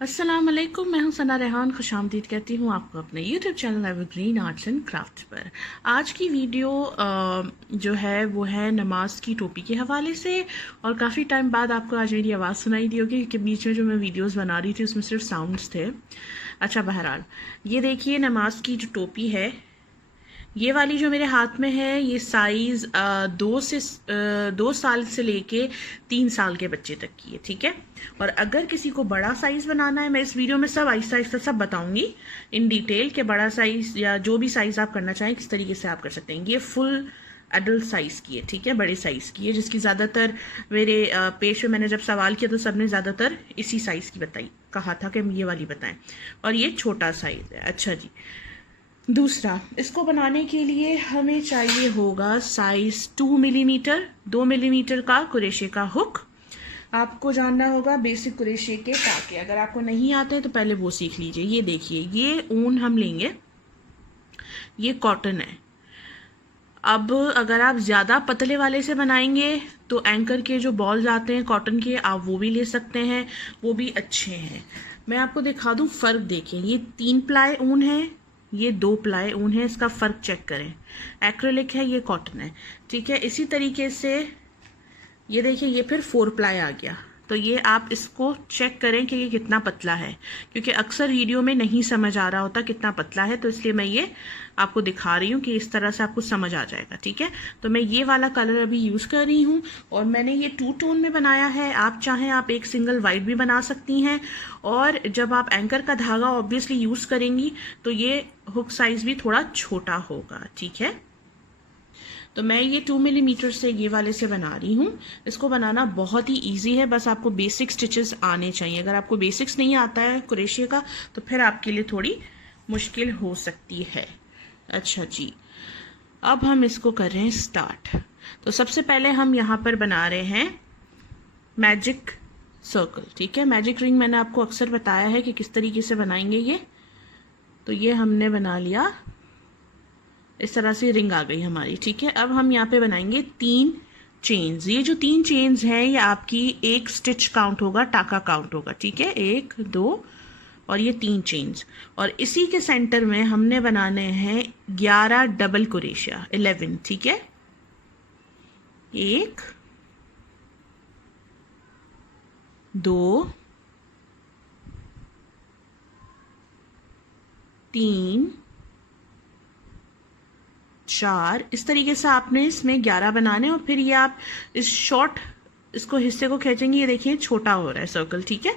अस्सलाम वालेकुम, मैं हूं सना रेहान। खुशामदीद कहती हूं आपको अपने YouTube channel evergreen arts and crafts पर। आज की वीडियो जो है वो है नमाज की टोपी के हवाले से। और काफ़ी टाइम बाद आपको आज मेरी आवाज़ सुनाई दी होगी क्योंकि बीच में जो मैं वीडियोस बना रही थी उसमें सिर्फ साउंड्स थे। अच्छा, बहरहाल ये देखिए नमाज की जो टोपी है, ये वाली जो मेरे हाथ में है ये साइज़ 2 साल से लेके 3 साल के बच्चे तक की है, ठीक है। और अगर किसी को बड़ा साइज़ बनाना है, मैं इस वीडियो में सब आहिस्ता आहिस्ता सब बताऊंगी इन डिटेल के बड़ा साइज़ या जो भी साइज़ आप करना चाहें किस तरीके से आप कर सकते हैं। ये फुल एडल्ट साइज़ की है, ठीक है, बड़े साइज़ की है, जिसकी ज़्यादातर मेरे पेज पे मैंने जब सवाल किया तो सबने ज़्यादातर इसी साइज़ की बताई, कहा था कि ये वाली बताएं। और ये छोटा साइज़ है। अच्छा जी, दूसरा, इसको बनाने के लिए हमें चाहिए होगा साइज 2 मिलीमीटर, 2 मिलीमीटर का कुरेशे का हुक। आपको जानना होगा बेसिक कुरेशे के टाके, अगर आपको नहीं आते हैं तो पहले वो सीख लीजिए। ये देखिए, ये ऊन हम लेंगे, ये कॉटन है। अब अगर आप ज़्यादा पतले वाले से बनाएंगे तो एंकर के जो बॉल्स आते हैं कॉटन के, आप वो भी ले सकते हैं, वो भी अच्छे हैं। मैं आपको दिखा दूं फ़र्क। देखें, ये 3 प्लाई ऊन है, ये 2 प्लाई ऊन है, इसका फ़र्क चेक करें। एक्रेलिक है, ये कॉटन है, ठीक है। इसी तरीके से ये देखिए, ये फिर 4 प्लाई आ गया। तो ये आप इसको चेक करें कि ये कितना पतला है, क्योंकि अक्सर वीडियो में नहीं समझ आ रहा होता कितना पतला है, तो इसलिए मैं ये आपको दिखा रही हूँ कि इस तरह से आपको समझ आ जाएगा, ठीक है। तो मैं ये वाला कलर अभी यूज़ कर रही हूँ और मैंने ये 2 टोन में बनाया है। आप चाहें आप एक सिंगल वाइट भी बना सकती हैं। और जब आप एंकर का धागा ऑब्वियसली यूज़ करेंगी तो ये हुक साइज़ भी थोड़ा छोटा होगा, ठीक है। तो मैं ये 2 मिलीमीटर से ये वाले से बना रही हूँ। इसको बनाना बहुत ही इजी है, बस आपको बेसिक स्टिचेस आने चाहिए। अगर आपको बेसिक्स नहीं आता है कुरेशिया का तो फिर आपके लिए थोड़ी मुश्किल हो सकती है। अच्छा जी, अब हम इसको कर रहे हैं स्टार्ट। तो सबसे पहले हम यहाँ पर बना रहे हैं मैजिक सर्कल, ठीक है। मैजिक रिंग मैंने आपको अक्सर बताया है कि किस तरीके से बनाएंगे ये। तो ये हमने बना लिया, इस तरह से रिंग आ गई हमारी, ठीक है। अब हम यहाँ पे बनाएंगे 3 चेन्स। ये जो 3 चेन्स हैं ये आपकी एक स्टिच काउंट होगा, टाका काउंट होगा, ठीक है। 1 2 और ये 3 चेन्स। और इसी के सेंटर में हमने बनाने हैं 11 डबल कुरेशिया, 11, ठीक है। 1 2 3 4, इस तरीके से आपने इसमें 11 बनाने। और फिर ये आप इस शॉर्ट इसको हिस्से को खींचेंगे, ये देखिए छोटा हो रहा है सर्कल, ठीक है।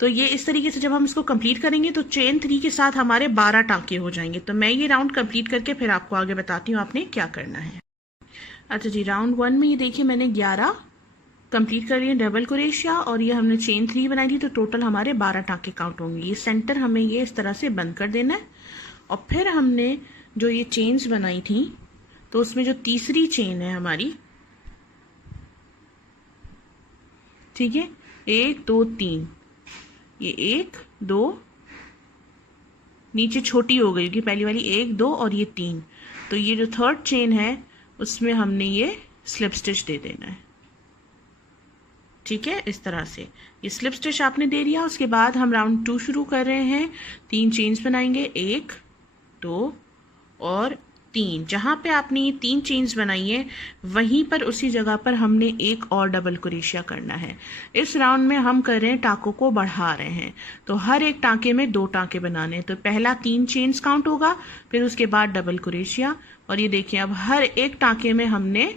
तो ये इस तरीके से जब हम इसको कंप्लीट करेंगे तो चेन 3 के साथ हमारे 12 टाँके हो जाएंगे। तो मैं ये राउंड कंप्लीट करके फिर आपको आगे बताती हूँ आपने क्या करना है। अच्छा जी, राउंड 1 में ये देखिए मैंने 11 कंप्लीट कर लिए डबल कुरेशिया, और ये हमने चेन 3 बनाई थी, तो टोटल हमारे 12 टाँके काउंट होंगे। ये सेंटर हमें ये इस तरह से बंद कर देना है। और फिर हमने जो ये चेन्स बनाई थी तो उसमें जो तीसरी चेन है हमारी, ठीक है, 1 2 3, ये 1 2 नीचे छोटी हो गई क्योंकि पहली वाली 1 2 और ये 3। तो ये जो थर्ड चेन है उसमें हमने ये स्लिप स्टिच दे देना है, ठीक है। इस तरह से ये स्लिप स्टिच आपने दे दिया। उसके बाद हम राउंड 2 शुरू कर रहे हैं। 3 चेन्स बनाएंगे, 1 2 और 3। जहाँ पे आपने ये 3 चेन्स बनाई है वहीं पर उसी जगह पर हमने एक और डबल कुरेशिया करना है। इस राउंड में हम कर रहे हैं टाँकों को बढ़ा रहे हैं, तो हर एक टाँके में 2 टाँके बनाने हैं। तो पहला 3 चेन्स काउंट होगा, फिर उसके बाद डबल कुरेशिया। और ये देखिए अब हर एक टाँके में हमने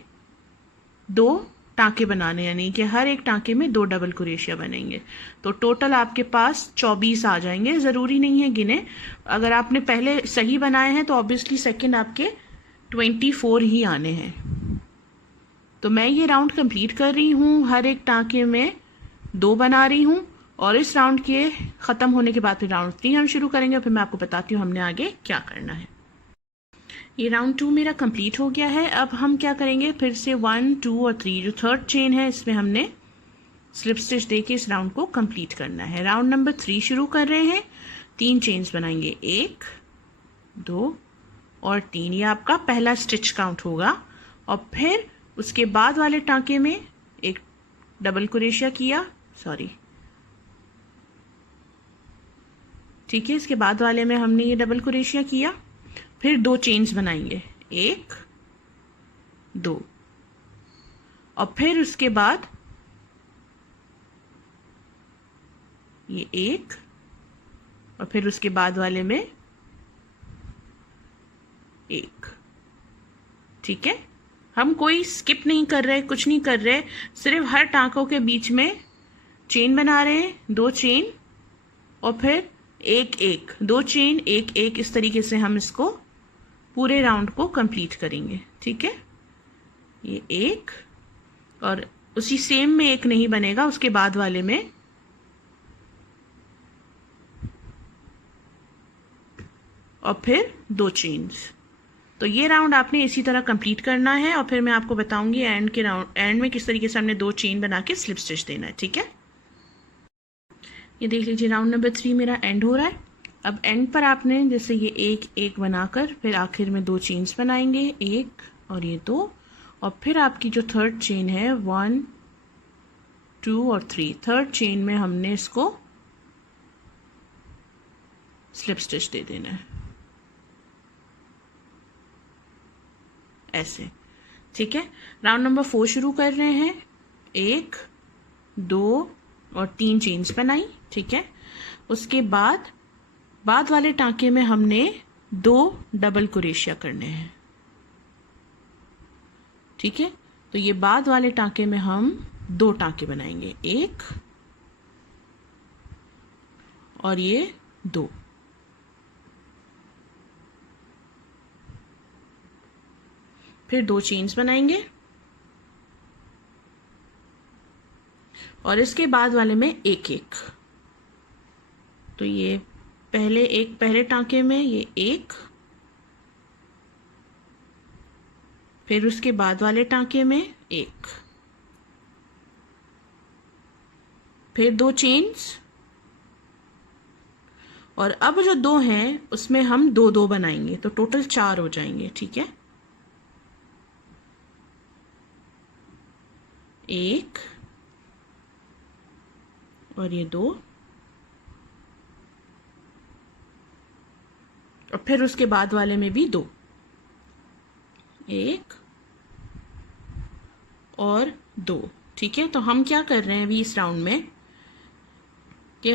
2 टाँके बनाने, यानी कि हर एक टाँके में 2 डबल कुरेशिया बनेंगे। तो टोटल आपके पास 24 आ जाएंगे। ज़रूरी नहीं है गिने, अगर आपने पहले सही बनाए हैं तो ऑब्वियसली सेकंड आपके 24 ही आने हैं। तो मैं ये राउंड कंप्लीट कर रही हूँ, हर एक टाँके में 2 बना रही हूँ। और इस राउंड के ख़त्म होने के बाद फिर राउंड 3 हम शुरू करेंगे, फिर मैं आपको बताती हूँ हमने आगे क्या करना है। ये राउंड 2 मेरा कंप्लीट हो गया है। अब हम क्या करेंगे, फिर से 1 2 और 3 जो थर्ड चेन है इसमें हमने स्लिप स्टिच देके इस राउंड को कंप्लीट करना है। राउंड नंबर 3 शुरू कर रहे हैं। 3 चेन्स बनाएंगे, 1 2 और 3, ये आपका पहला स्टिच काउंट होगा। और फिर उसके बाद वाले टाँके में एक डबल कुरेशिया किया, सॉरी ठीक है। इसके बाद वाले में हमने ये डबल क्रोशिया किया, फिर 2 चेन्स बनाएंगे, 1 2, और फिर उसके बाद ये 1, और फिर उसके बाद वाले में 1। ठीक है, हम कोई स्किप नहीं कर रहे, कुछ नहीं कर रहे, सिर्फ हर टाँकों के बीच में चेन बना रहे हैं, 2 चेन और फिर 1 1, 2 चेन 1 1, इस तरीके से हम इसको पूरे राउंड को कंप्लीट करेंगे। ठीक है, ये 1 और उसी सेम में 1 नहीं बनेगा, उसके बाद वाले में और फिर 2 चेन्स। तो ये राउंड आपने इसी तरह कंप्लीट करना है, और फिर मैं आपको बताऊंगी एंड में किस तरीके से हमने 2 चेन बना के स्लिप स्टिच देना है। ठीक है, ये देख लीजिए राउंड नंबर 3 मेरा एंड हो रहा है। अब एंड पर आपने जैसे ये 1 1 बनाकर फिर आखिर में 2 चेन्स बनाएंगे, 1 और ये 2, और फिर आपकी जो थर्ड चेन है 1 2 और 3, थर्ड चेन में हमने इसको स्लिप स्टिच दे देना है ऐसे। ठीक है, राउंड नंबर 4 शुरू कर रहे हैं, 1 2 और 3 चेन्स बनाई। ठीक है, उसके बाद वाले टांके में हमने 2 डबल क्रोशिया करने हैं। ठीक है, तो ये बाद वाले टांके में हम 2 टांके बनाएंगे, 1 और ये 2। फिर 2 चेन्स बनाएंगे और इसके बाद वाले में 1 1। तो ये पहले टांके में ये 1, फिर उसके बाद वाले टांके में 1, फिर 2 चेन्स, और अब जो 2 हैं उसमें हम 2 2 बनाएंगे, तो टोटल 4 हो जाएंगे। ठीक है, 1 और ये 2, और फिर उसके बाद वाले में भी 2, 1 और 2। ठीक है, तो हम क्या कर रहे हैं अभी इस राउंड में कि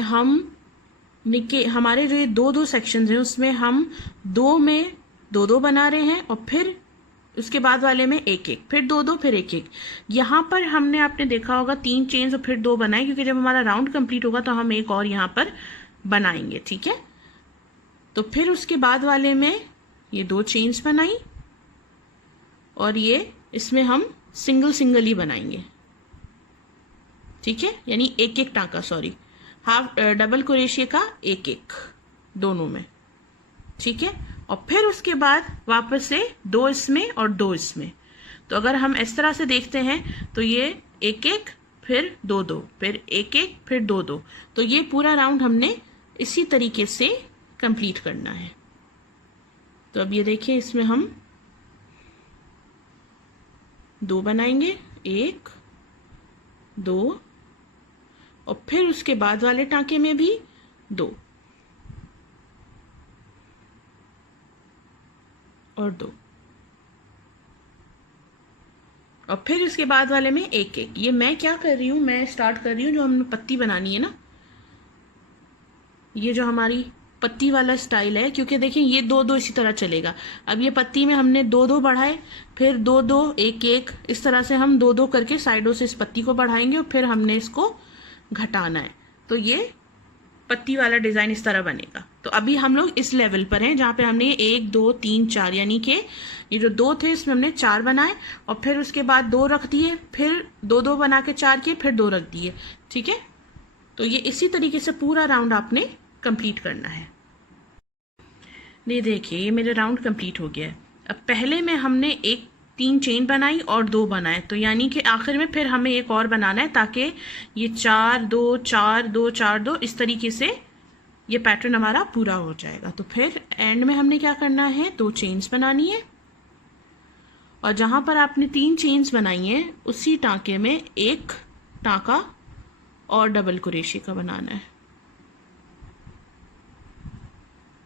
हमारे जो ये 2 2 सेक्शंस हैं उसमें हम 2 में 2 2 बना रहे हैं, और फिर उसके बाद वाले में 1 1, फिर 2 2, फिर 1 1। यहाँ पर हमने आपने देखा होगा 3 चेन्स और फिर 2 बनाए, क्योंकि जब हमारा राउंड कंप्लीट होगा तो हम एक और यहाँ पर बनाएंगे। ठीक है, तो फिर उसके बाद वाले में ये 2 चेन्स बनाई, और ये इसमें हम सिंगल सिंगल ही बनाएंगे। ठीक है, यानी 1 1 टांका, सॉरी, हाफ डबल क्रोशिया का 1 1 दोनों में। ठीक है, और फिर उसके बाद वापस से 2 इसमें और 2 इसमें। तो अगर हम इस तरह से देखते हैं तो ये 1 1 फिर 2 2, फिर 1 1 फिर 2 2। तो ये पूरा राउंड हमने इसी तरीके से कंप्लीट करना है। तो अब ये देखिए, इसमें हम 2 बनाएंगे, 1 2, और फिर उसके बाद वाले टांके में भी 2 और 2, और फिर इसके बाद वाले में 1 1। ये मैं क्या कर रही हूँ, मैं स्टार्ट कर रही हूँ जो हमने पत्ती बनानी है ना, ये जो हमारी पत्ती वाला स्टाइल है, क्योंकि देखिए ये 2 2 इसी तरह चलेगा। अब ये पत्ती में हमने 2 2 बढ़ाए, फिर 2 2 1 1, इस तरह से हम 2 2 करके साइडों से इस पत्ती को बढ़ाएंगे, और फिर हमने इसको घटाना है। तो ये पत्ती वाला डिजाइन इस तरह बनेगा। तो अभी हम लोग इस लेवल पर हैं जहाँ पे हमने 1 2 3 4, यानी कि ये जो 2 थे इसमें हमने 4 बनाए, और फिर उसके बाद 2 रख दिए, फिर 2 2 बना के 4 किए, फिर 2 रख दिए। ठीक है, तो ये इसी तरीके से पूरा राउंड आपने कंप्लीट करना है। ये देखिए, ये मेरे राउंड कंप्लीट हो गया है। अब पहले में हमने 3 चेन बनाई और 2 बनाए, तो यानी कि आखिर में फिर हमें एक और बनाना है, ताकि ये 4 2 4 2 4 2 इस तरीके से ये पैटर्न हमारा पूरा हो जाएगा। तो फिर एंड में हमने क्या करना है, 2 चेन्स बनानी है, और जहां पर आपने 3 चेन्स बनाई है उसी टांके में 1 टांका और डबल क्रोशिया का बनाना है।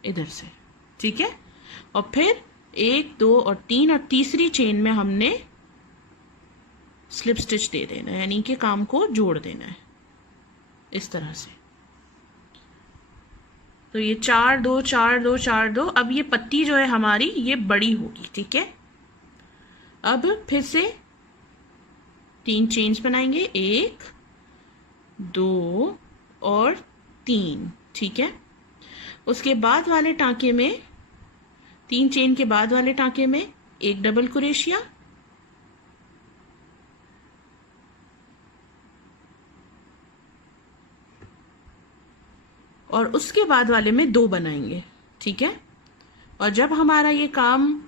इधर से, ठीक है। और फिर 1 2 और 3 और तीसरी चेन में हमने स्लिप स्टिच दे देना है, यानी कि काम को जोड़ देना है इस तरह से। तो ये 4 2 4 2 4 2। अब ये पत्ती जो है हमारी ये बड़ी होगी, ठीक है। अब फिर से 3 चेन्स बनाएंगे, 1 2 और 3, ठीक है। उसके बाद वाले टांके में 3 चेन के बाद वाले टांके में एक डबल क्रोशिया, और उसके बाद वाले में 2 बनाएंगे, ठीक है। और जब हमारा ये काम,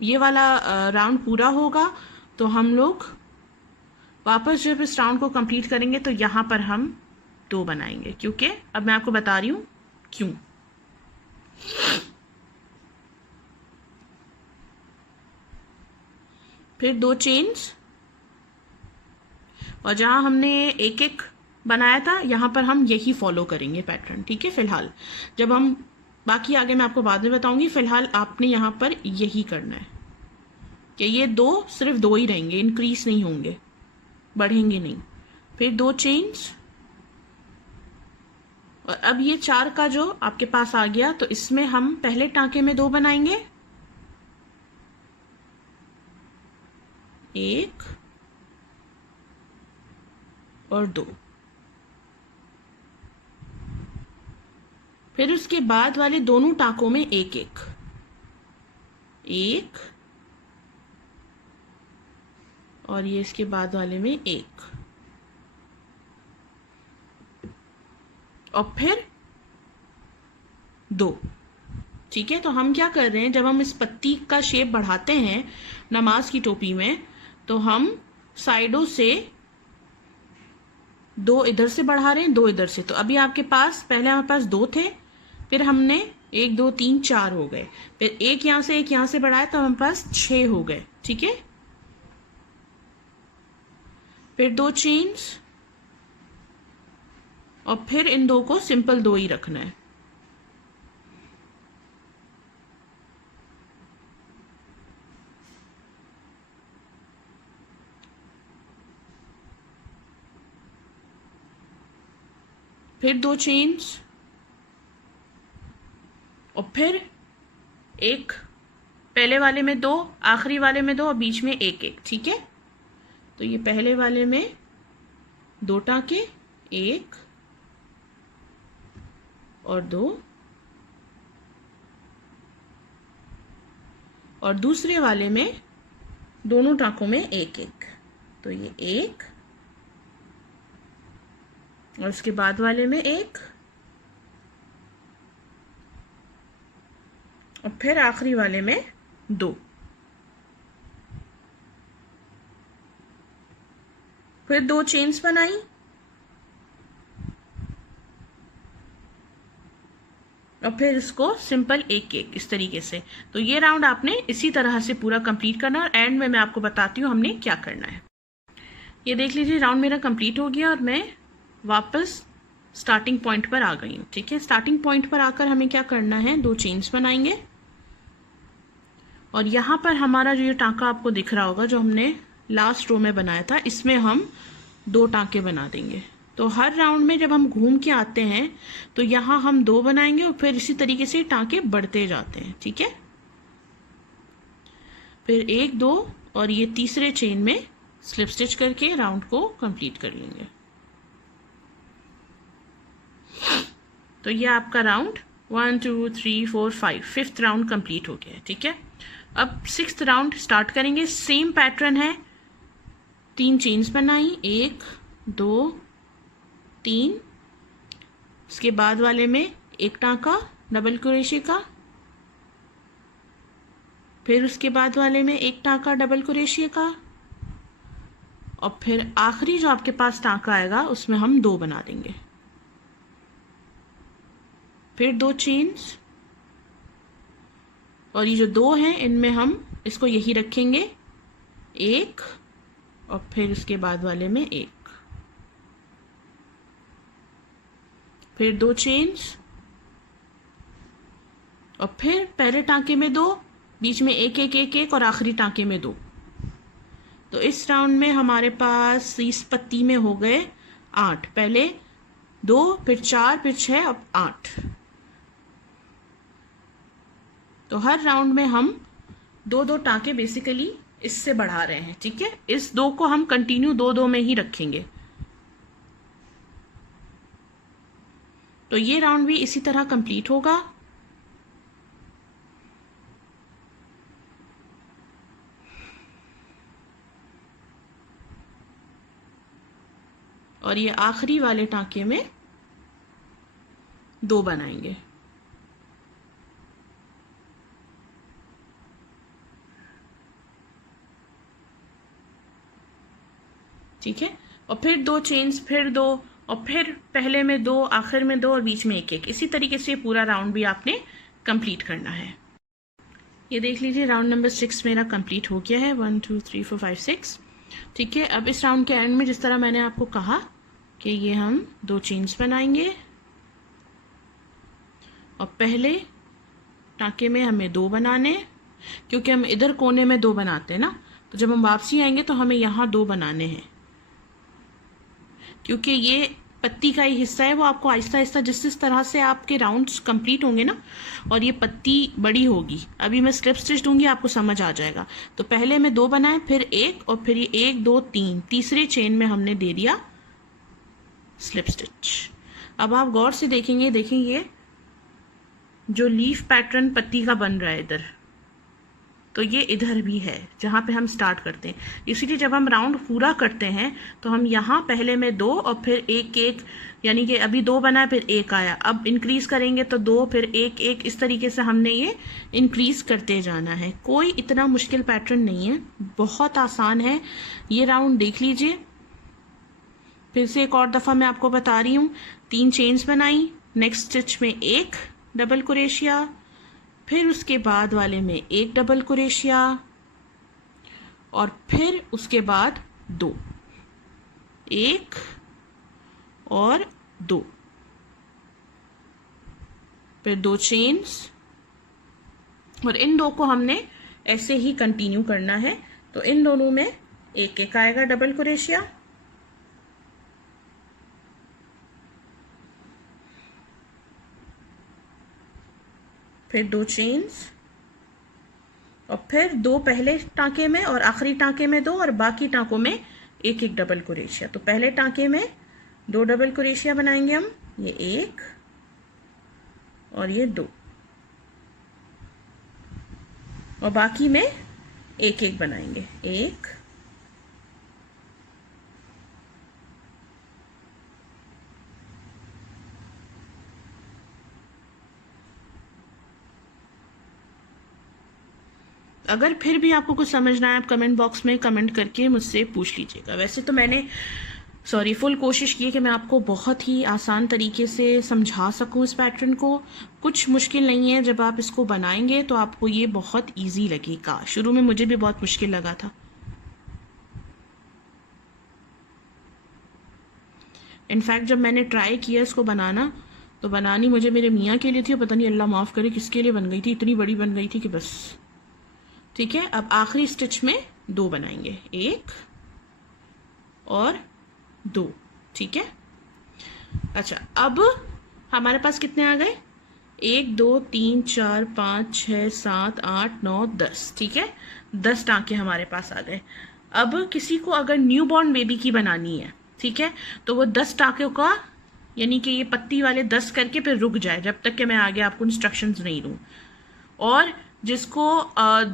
ये वाला राउंड पूरा होगा तो हम लोग वापस जब इस राउंड को कंप्लीट करेंगे तो यहाँ पर हम 2 बनाएंगे, क्योंकि अब मैं आपको बता रही हूँ क्यों। फिर 2 चेन्स, और जहाँ हमने एक एक बनाया था यहाँ पर हम यही फॉलो करेंगे पैटर्न, ठीक है। फिलहाल जब हम बाकी आगे मैं आपको बाद में बताऊंगी, फिलहाल आपने यहाँ पर यही करना है कि ये 2 सिर्फ 2 ही रहेंगे, इंक्रीज नहीं होंगे, बढ़ेंगे नहीं। फिर 2 चेन्स, और अब ये 4 का जो आपके पास आ गया तो इसमें हम पहले टांके में 2 बनाएंगे, 1 और 2। फिर उसके बाद वाले दोनों टांकों में एक एक, 1 और ये इसके बाद वाले में 1, और फिर 2, ठीक है। तो हम क्या कर रहे हैं, जब हम इस पत्ती का शेप बढ़ाते हैं नमाज की टोपी में, तो हम साइडों से 2 इधर से बढ़ा रहे हैं, 2 इधर से। तो अभी आपके पास, पहले हमारे पास 2 थे, फिर हमने 1 2 3 4 हो गए, फिर एक यहाँ से एक यहाँ से बढ़ाया तो हमारे पास 6 हो गए, ठीक है। फिर 2 चेन्स, और फिर इन 2 को सिंपल 2 ही रखना है। फिर 2 चेन्स, और फिर एक पहले वाले में 2, आखिरी वाले में 2 और बीच में एक एक, ठीक है। तो ये पहले वाले में 2 टांके, 1 और 2, और दूसरे वाले में दोनों टांकों में एक एक, तो ये 1 और इसके बाद वाले में 1, और फिर आखिरी वाले में 2। फिर 2 चेन्स बनाई, और फिर इसको सिंपल एक एक इस तरीके से। तो ये राउंड आपने इसी तरह से पूरा कंप्लीट करना, और एंड में मैं आपको बताती हूँ हमने क्या करना है। ये देख लीजिए राउंड मेरा कंप्लीट हो गया और मैं वापस स्टार्टिंग पॉइंट पर आ गई हूँ, ठीक है। स्टार्टिंग पॉइंट पर आकर हमें क्या करना है, 2 चेन्स बनाएंगे, और यहाँ पर हमारा जो ये टांका आपको दिख रहा होगा जो हमने लास्ट रो में बनाया था, इसमें हम 2 टांके बना देंगे। तो हर राउंड में जब हम घूम के आते हैं तो यहाँ हम 2 बनाएंगे, और फिर इसी तरीके से टांके बढ़ते जाते हैं, ठीक है। फिर 1 2 और ये तीसरे चेन में स्लिप स्टिच करके राउंड को कंप्लीट कर लेंगे। तो ये आपका राउंड 1 2 3 4 5 5th राउंड कंप्लीट हो गया है, ठीक है। अब 6th राउंड स्टार्ट करेंगे। सेम पैटर्न है, 3 चेन्स बनाई, 1 2 3, इसके बाद वाले में एक टांका डबल क्रोशे का, फिर उसके बाद वाले में एक टांका डबल क्रोशे का, और फिर आखिरी जो आपके पास टांका आएगा उसमें हम 2 बना देंगे। फिर 2 चेन्स, और ये जो 2 हैं इनमें हम इसको यही रखेंगे, 1 और फिर उसके बाद वाले में 1, फिर 2 चेन्स, और फिर पहले टांके में 2, बीच में एक एक एक एक और आखिरी टांके में 2। तो इस राउंड में हमारे पास इस पत्ती में हो गए 8, पहले 2 फिर 4 फिर 6 अब 8। तो हर राउंड में हम 2-2 टांके बेसिकली इससे बढ़ा रहे हैं, ठीक है। इस 2 को हम कंटिन्यू 2-2 में ही रखेंगे। तो ये राउंड भी इसी तरह कंप्लीट होगा। और ये आखिरी वाले टांके में 2 बनाएंगे। ठीक है, और फिर 2 चेन्स, फिर 2, और फिर पहले में 2, आखिर में 2 और बीच में एक एक। इसी तरीके से पूरा राउंड भी आपने कंप्लीट करना है। ये देख लीजिए राउंड नंबर 6 मेरा कंप्लीट हो गया है। 1 2 3 4 5 6। ठीक है, अब इस राउंड के एंड में जिस तरह मैंने आपको कहा कि ये हम 2 चेन्स बनाएंगे और पहले टांके में हमें 2 बनाने, क्योंकि हम इधर कोने में 2 बनाते हैं ना, तो जब हम वापसी आएंगे तो हमें यहाँ 2 बनाने हैं, क्योंकि ये पत्ती का ही हिस्सा है। वो आपको आहिस्ता आहिस्ता जिस तरह से आपके राउंड्स कंप्लीट होंगे ना और ये पत्ती बड़ी होगी, अभी मैं स्लिप स्टिच दूंगी आपको समझ आ जाएगा। तो पहले में 2 बनाए, फिर 1 और फिर ये 1 2 3, तीसरे चेन में हमने दे दिया स्लिप स्टिच। अब आप गौर से देखेंगे जो लीफ पैटर्न पत्ती का बन रहा है इधर, तो ये इधर भी है जहाँ पे हम स्टार्ट करते हैं। इसीलिए जब हम राउंड पूरा करते हैं तो हम यहाँ पहले में 2 और फिर 1 1, यानी कि अभी 2 बना फिर 1 आया, अब इंक्रीज करेंगे तो 2 फिर 1 1, इस तरीके से हमने ये इंक्रीज करते जाना है। कोई इतना मुश्किल पैटर्न नहीं है, बहुत आसान है। ये राउंड देख लीजिए, फिर से एक और दफ़ा मैं आपको बता रही हूँ। 3 चेन्स बनाई, नेक्स्ट स्टिच में 1 डबल क्रोशिया, फिर उसके बाद वाले में 1 डबल क्रोशिया और फिर उसके बाद 2, 1 और 2, फिर 2 चेन्स, और इन 2 को हमने ऐसे ही कंटिन्यू करना है। तो इन दोनों में 1 1 आएगा डबल क्रोशिया, फिर 2 चेन्स और फिर 2 पहले टांके में और आखिरी टांके में 2 और बाकी टांकों में 1 1 डबल क्रोशिया। तो पहले टांके में 2 डबल क्रोशिया बनाएंगे हम, ये 1 और ये 2, और बाकी में 1 1 बनाएंगे, 1 अगर फिर भी आपको कुछ समझना है आप कमेंट बॉक्स में कमेंट करके मुझसे पूछ लीजिएगा। वैसे तो मैंने फुल कोशिश की है कि मैं आपको बहुत ही आसान तरीके से समझा सकूं इस पैटर्न को। कुछ मुश्किल नहीं है, जब आप इसको बनाएंगे तो आपको ये बहुत इजी लगेगा। शुरू में मुझे भी बहुत मुश्किल लगा था। इनफैक्ट जब मैंने ट्राई किया इसको बनाना, तो बनानी मुझे मेरे मियाँ के लिए थी, पता नहीं अल्लाह माफ़ करे किसके लिए बन गई थी, इतनी बड़ी बन गई थी कि बस। ठीक है, अब आखिरी स्टिच में 2 बनाएंगे, 1 और 2। ठीक है, अच्छा अब हमारे पास कितने आ गए, 1 2 3 4 5 6 7 8 9 10। ठीक है, 10 टांके हमारे पास आ गए। अब किसी को अगर न्यू बॉर्न बेबी की बनानी है, ठीक है, तो वो 10 टांकों का, यानी कि ये पत्ती वाले 10 करके फिर रुक जाए जब तक कि मैं आगे आपको इंस्ट्रक्शंस नहीं दूँ। और जिसको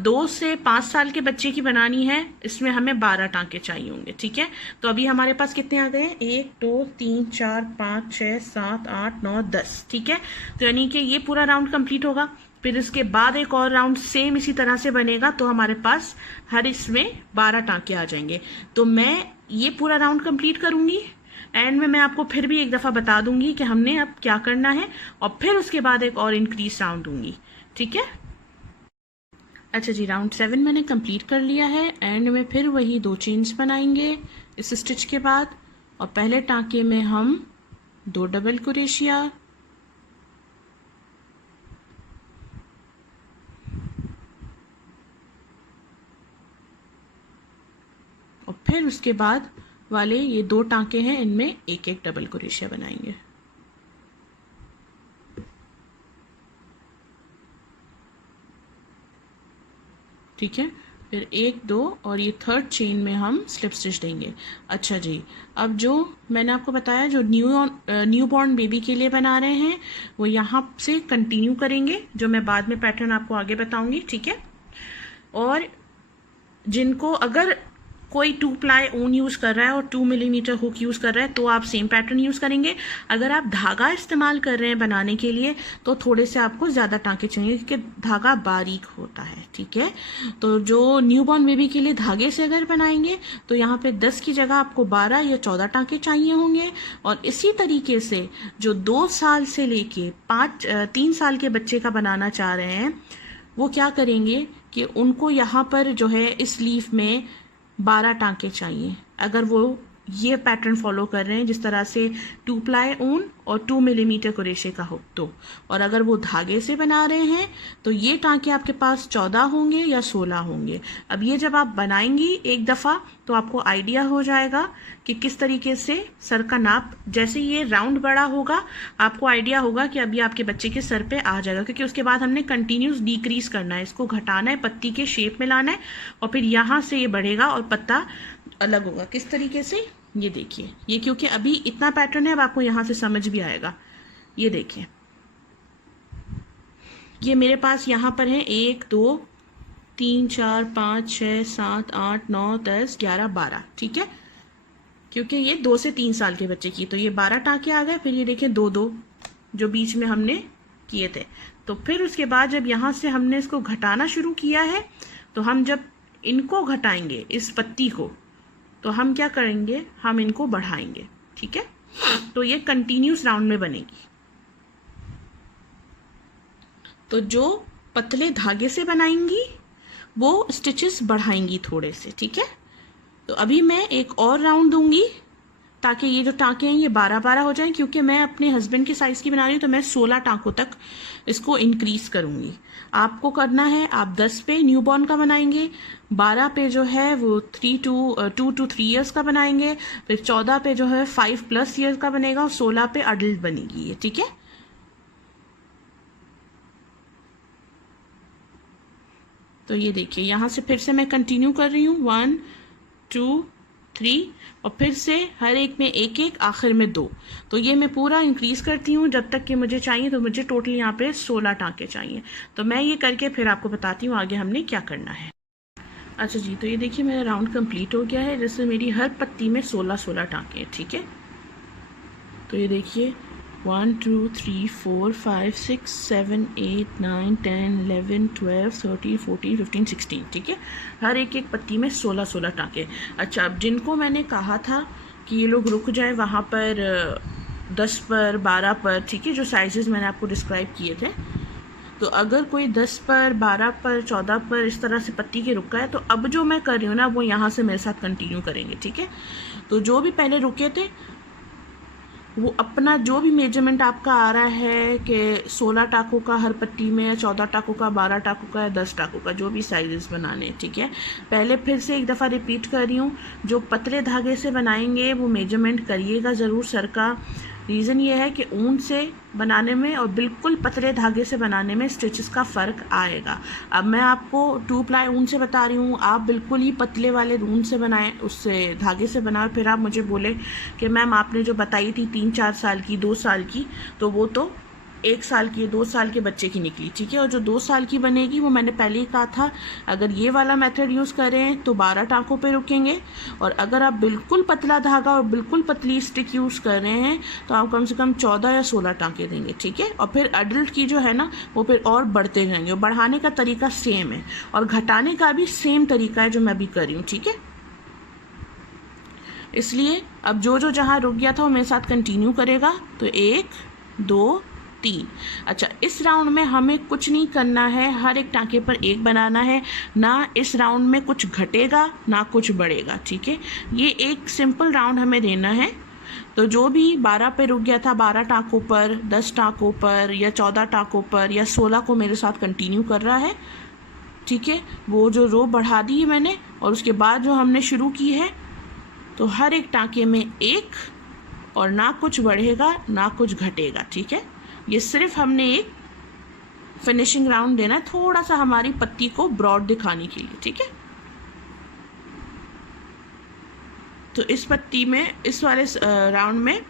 2 से 5 साल के बच्चे की बनानी है, इसमें हमें 12 टांके चाहिए होंगे। ठीक है, तो अभी हमारे पास कितने आ गए, 1 2 3 4 5 6 7 8 9 10। ठीक है, तो यानी कि ये पूरा राउंड कंप्लीट होगा। फिर इसके बाद एक और राउंड सेम इसी तरह से बनेगा, तो हमारे पास हर इसमें 12 टांके आ जाएंगे। तो मैं ये पूरा राउंड कंप्लीट करूँगी, एंड में मैं आपको फिर भी एक दफ़ा बता दूंगी कि हमने अब क्या करना है, और फिर उसके बाद एक और इंक्रीज राउंड दूंगी। ठीक है, अच्छा जी, राउंड 7 मैंने कंप्लीट कर लिया है। एंड में फिर वही 2 चेन्स बनाएंगे इस स्टिच के बाद, और पहले टांके में हम 2 डबल क्रोशिया, फिर उसके बाद वाले ये 2 टांके हैं, इनमें एक एक डबल क्रोशिया बनाएंगे। ठीक है, फिर 1 2 और ये 3rd चेन में हम स्लिप स्टिच देंगे। अच्छा जी, अब जो मैंने आपको बताया जो न्यू बॉर्न बेबी के लिए बना रहे हैं वो यहाँ से कंटिन्यू करेंगे, जो मैं बाद में पैटर्न आपको आगे बताऊंगी। ठीक है, और जिनको अगर कोई 2 प्लाई ऊन यूज़ कर रहा है और 2 मिलीमीटर हुक यूज़ कर रहा है तो आप सेम पैटर्न यूज़ करेंगे। अगर आप धागा इस्तेमाल कर रहे हैं बनाने के लिए तो थोड़े से आपको ज़्यादा टांके चाहिए, क्योंकि धागा बारीक होता है। ठीक है, तो जो न्यूबॉर्न बेबी के लिए धागे से अगर बनाएंगे तो यहाँ पे 10 की जगह आपको 12 या 14 टांके चाहिए होंगे। और इसी तरीके से जो 2 साल से लेके 3 साल के बच्चे का बनाना चाह रहे हैं वो क्या करेंगे कि उनको यहाँ पर जो है इस लीफ में 12 टांके चाहिए। अगर वो ये पैटर्न फॉलो कर रहे हैं जिस तरह से 2 प्लाई ऊन और 2 मिलीमीटर क्रोशे का हुक तो, और अगर वो धागे से बना रहे हैं तो ये टांके आपके पास 14 होंगे या 16 होंगे। अब ये जब आप बनाएंगी एक दफ़ा तो आपको आइडिया हो जाएगा कि किस तरीके से सर का नाप, जैसे ये राउंड बड़ा होगा आपको आइडिया होगा कि अभी आपके बच्चे के सर पे आ जाएगा, क्योंकि उसके बाद हमने कंटिन्यूस डिक्रीज करना है, इसको घटाना है, पत्ती के शेप में लाना है और फिर यहाँ से ये बढ़ेगा और पत्ता अलग होगा। किस तरीके से, ये देखिए, ये क्योंकि अभी इतना पैटर्न है अब आपको यहाँ से समझ भी आएगा। ये देखिए, ये मेरे पास यहाँ पर है 1 2 3 4 5 6 7 8 9 10 11 12। ठीक है, क्योंकि ये 2 से 3 साल के बच्चे की, तो ये 12 टाँके आ गए। फिर ये देखिए 2 2 जो बीच में हमने किए थे। तो फिर उसके बाद जब यहाँ से हमने इसको घटाना शुरू किया है तो हम जब इनको घटाएंगे इस पत्ती को तो हम क्या करेंगे, हम इनको बढ़ाएंगे। ठीक है, तो ये कंटिन्यूस राउंड में बनेगी। तो जो पतले धागे से बनाएंगी वो स्टिचेस बढ़ाएंगी थोड़े से। ठीक है, तो अभी मैं एक और राउंड दूंगी ताकि ये जो टाँके हैं ये 12-12 हो जाएं, क्योंकि मैं अपने हस्बैंड की साइज़ की बना रही हूँ तो मैं 16 टाँकों तक इसको इंक्रीज़ करूँगी। आपको करना है, आप 10 पे न्यूबॉर्न का बनाएंगे, 12 पे जो है वो 2 to 3 ईयर्स का बनाएंगे, फिर 14 पे जो है 5+ ईयर्स का बनेगा और 16 पे अडल्ट बनेगी ये। ठीक है, तो ये देखिए यहाँ से फिर से मैं कंटिन्यू कर रही हूँ 1 2 3 और फिर से हर एक में एक एक, आखिर में 2। तो ये मैं पूरा इंक्रीज़ करती हूँ जब तक कि मुझे चाहिए। तो मुझे टोटल यहाँ पे 16 टाँके चाहिए। तो मैं ये करके फिर आपको बताती हूँ आगे हमने क्या करना है। अच्छा जी, तो ये देखिए मेरा राउंड कंप्लीट हो गया है, जिससे मेरी हर पत्ती में 16 टाँके हैं। ठीक है, तो ये देखिए 1 2 3 4 5 6 7 8 9 10 11 12 13 14 15 16। ठीक है, हर एक एक पत्ती में 16 टाँके। अच्छा, अब जिनको मैंने कहा था कि ये लोग रुक जाए वहाँ पर 10 पर 12 पर, ठीक है, जो साइजेस मैंने आपको डिस्क्राइब किए थे, तो अगर कोई 10 पर 12 पर 14 पर इस तरह से पत्ती के रुका है तो अब जो मैं कर रही हूँ ना वो यहाँ से मेरे साथ कंटिन्यू करेंगे। ठीक है, तो जो भी पहले रुके थे वो अपना जो भी मेजरमेंट आपका आ रहा है कि 16 टाकों का हर पट्टी में, 14 टाकों का, 12 टाकों का या 10 टाकों का, जो भी साइजेस बनाने हैं। ठीक है, पहले फिर से एक दफ़ा रिपीट कर रही हूँ, जो पतले धागे से बनाएंगे वो मेजरमेंट करिएगा ज़रूर सर का। रीज़न ये है कि ऊन से बनाने में और बिल्कुल पतले धागे से बनाने में स्टिचेस का फ़र्क आएगा। अब मैं आपको 2 प्लाई ऊन से बता रही हूँ, आप बिल्कुल ही पतले वाले ऊन से बनाएं, उससे धागे से बनाओ। फिर आप मुझे बोले कि मैम आपने जो बताई थी 3-4 साल की, 2 साल की, तो वो तो 1 साल की, 2 साल के बच्चे की निकली। ठीक है, और जो 2 साल की बनेगी वो मैंने पहले ही कहा था, अगर ये वाला मेथड यूज़ करें तो 12 टाँकों पे रुकेंगे, और अगर आप बिल्कुल पतला धागा और बिल्कुल पतली स्टिक यूज़ कर रहे हैं तो आप कम से कम 14 या 16 टाँके देंगे। ठीक है, और फिर अडल्ट की जो है ना वो फिर और बढ़ते जाएंगे, और बढ़ाने का तरीका सेम है और घटाने का भी सेम तरीका है जो मैं भी कर रही हूँ। ठीक है, इसलिए अब जो जो जहाँ रुक गया था वो मेरे साथ कंटिन्यू करेगा। तो 1 2 3। अच्छा, इस राउंड में हमें कुछ नहीं करना है, हर एक टाँके पर एक बनाना है, ना इस राउंड में कुछ घटेगा ना कुछ बढ़ेगा। ठीक है, ये एक सिंपल राउंड हमें देना है। तो जो भी 12 पे रुक गया था, 12 टाँकों पर, 10 टाँकों पर या 14 टाँकों पर या 16 को मेरे साथ कंटिन्यू कर रहा है। ठीक है, वो जो रो बढ़ा दी है मैंने, और उसके बाद जो हमने शुरू की है तो हर एक टाँके में एक, और ना कुछ बढ़ेगा ना कुछ घटेगा, ठीक है। ये सिर्फ हमने एक फिनिशिंग राउंड देना है, थोड़ा सा हमारी पत्ती को ब्रॉड दिखाने के लिए, ठीक है। तो इस पत्ती में, इस वाले राउंड में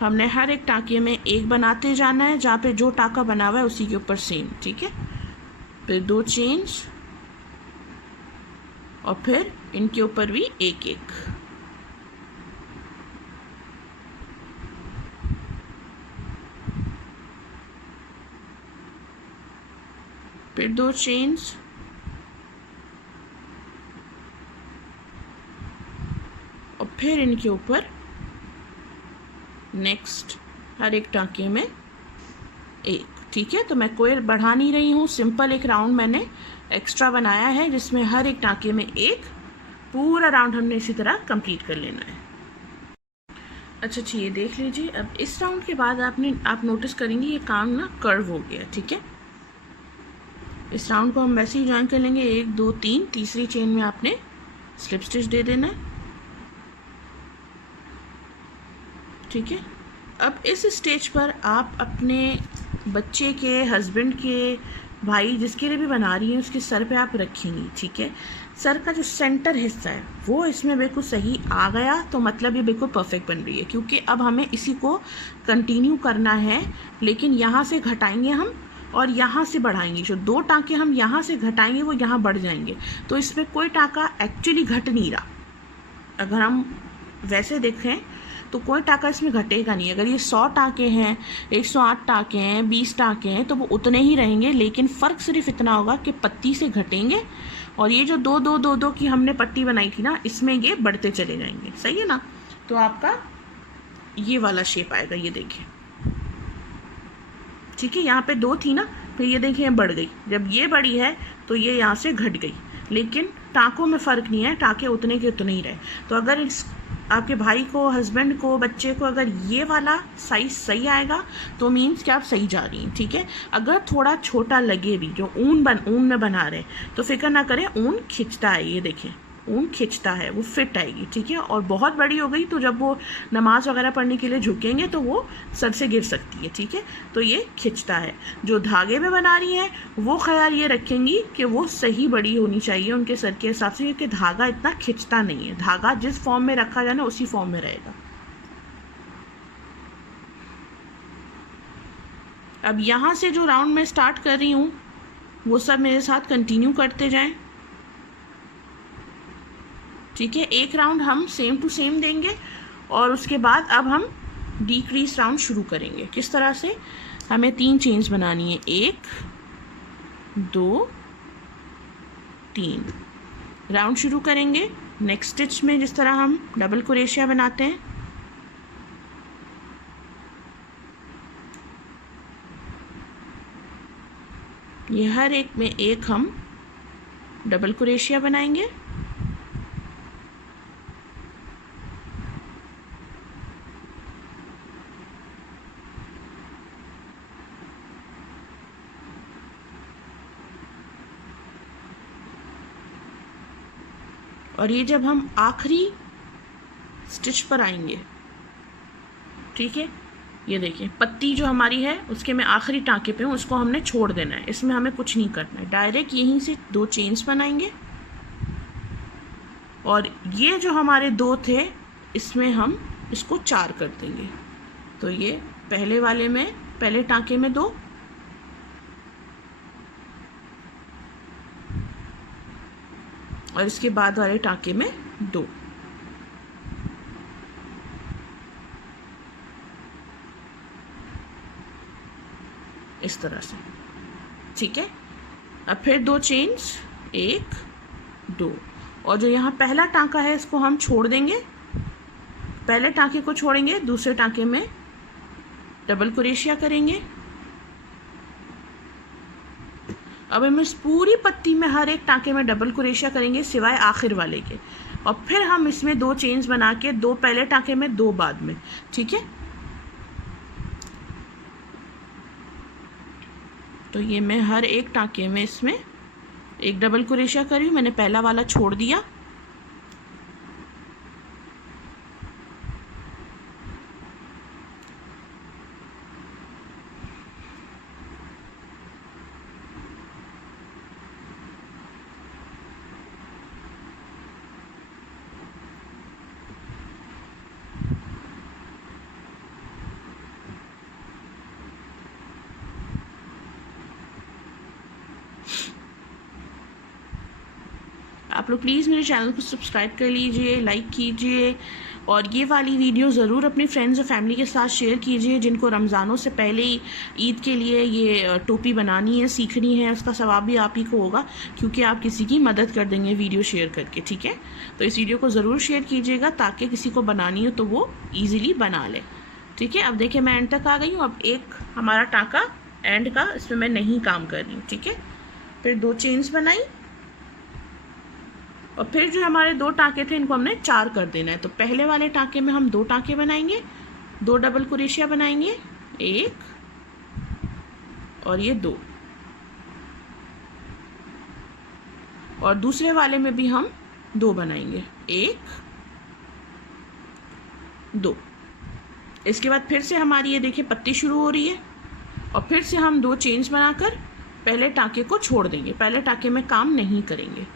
हमने हर एक टाँके में एक बनाते जाना है, जहाँ पे जो टाँका बना हुआ है उसी के ऊपर सेम, ठीक है। फिर 2 चेन्स और फिर इनके ऊपर भी एक एक, फिर 2 चेन्स और फिर इनके ऊपर नेक्स्ट हर एक टाँके में एक, ठीक है। तो मैं कोई बढ़ा नहीं रही हूँ, सिंपल एक राउंड मैंने एक्स्ट्रा बनाया है जिसमें हर एक टाँके में एक, पूरा राउंड हमने इसी तरह कंप्लीट कर लेना है। अच्छा ठीक है, देख लीजिए। अब इस राउंड के बाद आप नोटिस करेंगे ये काम ना कर्व हो गया, ठीक है। इस राउंड को हम वैसे ही ज्वाइन कर लेंगे, 1 2 3, तीसरी चेन में आपने स्लिप स्टिच दे देना है, ठीक है। अब इस स्टेज पर आप अपने बच्चे के, हस्बैंड के, भाई जिसके लिए भी बना रही हैं उसके सर पे आप रखेंगी, ठीक है। सर का जो सेंटर हिस्सा है वो इसमें बिल्कुल सही आ गया तो मतलब ये बिल्कुल परफेक्ट बन रही है, क्योंकि अब हमें इसी को कंटिन्यू करना है, लेकिन यहाँ से घटाएंगे हम और यहाँ से बढ़ाएंगे। जो 2 टाँके हम यहाँ से घटाएंगे वो यहाँ बढ़ जाएंगे, तो इसमें कोई टाँका एक्चुअली घट नहीं रहा। अगर हम वैसे देखें तो कोई टाँका इसमें घटेगा नहीं। अगर ये 100 टाँके हैं, 108 टाँके हैं, 20 टाँके हैं, तो वो उतने ही रहेंगे, लेकिन फ़र्क सिर्फ इतना होगा कि पत्ती से घटेंगे और ये जो 2 2 2 2 की हमने पट्टी बनाई थी ना, इसमें ये बढ़ते चले जाएंगे, सही है ना। तो आपका ये वाला शेप आएगा, ये देखिए, ठीक है। यहाँ पे 2 थी ना, फिर ये देखिए बढ़ गई। जब ये बढ़ी है तो ये यहाँ से घट गई, लेकिन टाँकों में फ़र्क नहीं है, टाँके उतने के उतने ही रहे। तो अगर इस आपके भाई को, हस्बैंड को, बच्चे को अगर ये वाला साइज़ सही आएगा तो मीन्स कि आप सही जा रही हैं, ठीक है। अगर थोड़ा छोटा लगे भी, जो ऊन में बना रहे हैं, तो फिक्र ना करें, ऊन खिंचता है, ये देखें ऊन खिंचता है, वो फिट आएगी, ठीक है। और बहुत बड़ी हो गई तो जब वो नमाज वगैरह पढ़ने के लिए झुकेंगे तो वो सर से गिर सकती है, ठीक है। तो ये खिंचता है। जो धागे में बना रही हैं वो ख्याल ये रखेंगी कि वो सही बड़ी होनी चाहिए उनके सर के हिसाब से, क्योंकि धागा इतना खिंचता नहीं है। धागा जिस फॉर्म में रखा जाए ना उसी फॉर्म में रहेगा। अब यहाँ से जो राउंड में स्टार्ट कर रही हूँ वो सब मेरे साथ कंटिन्यू करते जाएं, ठीक है। एक राउंड हम सेम टू सेम देंगे और उसके बाद अब हम डिक्रीज राउंड शुरू करेंगे। किस तरह से? हमें 3 चेन्स बनानी है, 1 2 3। राउंड शुरू करेंगे नेक्स्ट स्टिच में, जिस तरह हम डबल क्रोशिया बनाते हैं। ये हर एक में एक हम डबल क्रोशिया बनाएंगे। और ये जब हम आखिरी स्टिच पर आएंगे, ठीक है, ये देखिए पत्ती जो हमारी है उसके मैं आखिरी टाँके पे हूँ, उसको हमने छोड़ देना है। इसमें हमें कुछ नहीं करना है, डायरेक्ट यहीं से 2 चेन्स बनाएंगे और ये जो हमारे 2 थे इसमें हम इसको 4 कर देंगे। तो ये पहले वाले में, पहले टाँके में 2, और इसके बाद वाले टाँके में 2। इस तरह से, ठीक है। अब फिर 2 चेन्स, 1 2, और जो यहाँ पहला टाँका है इसको हम छोड़ देंगे। पहले टाँके को छोड़ेंगे, दूसरे टाँके में डबल क्रोशिया करेंगे। अब हम इस पूरी पत्ती में हर एक टाँके में डबल क्रोशिया करेंगे सिवाय आखिर वाले के, और फिर हम इसमें 2 चेन्स बना के, 2 पहले टाँके में, 2 बाद में, ठीक है। तो ये मैं हर एक टाँके में इसमें एक डबल क्रोशिया करी, मैंने पहला वाला छोड़ दिया, आप लोग प्लीज़ मेरे चैनल को सब्सक्राइब कर लीजिए, लाइक कीजिए और ये वाली वीडियो ज़रूर अपने फ्रेंड्स और फैमिली के साथ शेयर कीजिए जिनको रमज़ानों से पहले ही ईद के लिए ये टोपी बनानी है, सीखनी है। उसका सवाब भी आप ही को होगा क्योंकि आप किसी की मदद कर देंगे वीडियो शेयर करके, ठीक है। तो इस वीडियो को ज़रूर शेयर कीजिएगा ताकि किसी को बनानी हो तो वो ईज़िली बना ले, ठीक है। अब देखिए मैं एंड तक आ गई हूँ। अब एक हमारा टाँका एंड का, इसमें मैं नहीं काम कर रही हूँ, ठीक है। फिर 2 चेन्स बनाई और फिर जो हमारे 2 टाँके थे इनको हमने 4 कर देना है। तो पहले वाले टाँके में हम 2 टाँके बनाएंगे, 2 डबल क्रोशिया बनाएंगे, 1 और ये 2, और दूसरे वाले में भी हम 2 बनाएंगे, 1 2। इसके बाद फिर से हमारी ये देखिए पत्ती शुरू हो रही है और फिर से हम 2 चेन्स बनाकर पहले टाँके को छोड़ देंगे, पहले टाँके में काम नहीं करेंगे।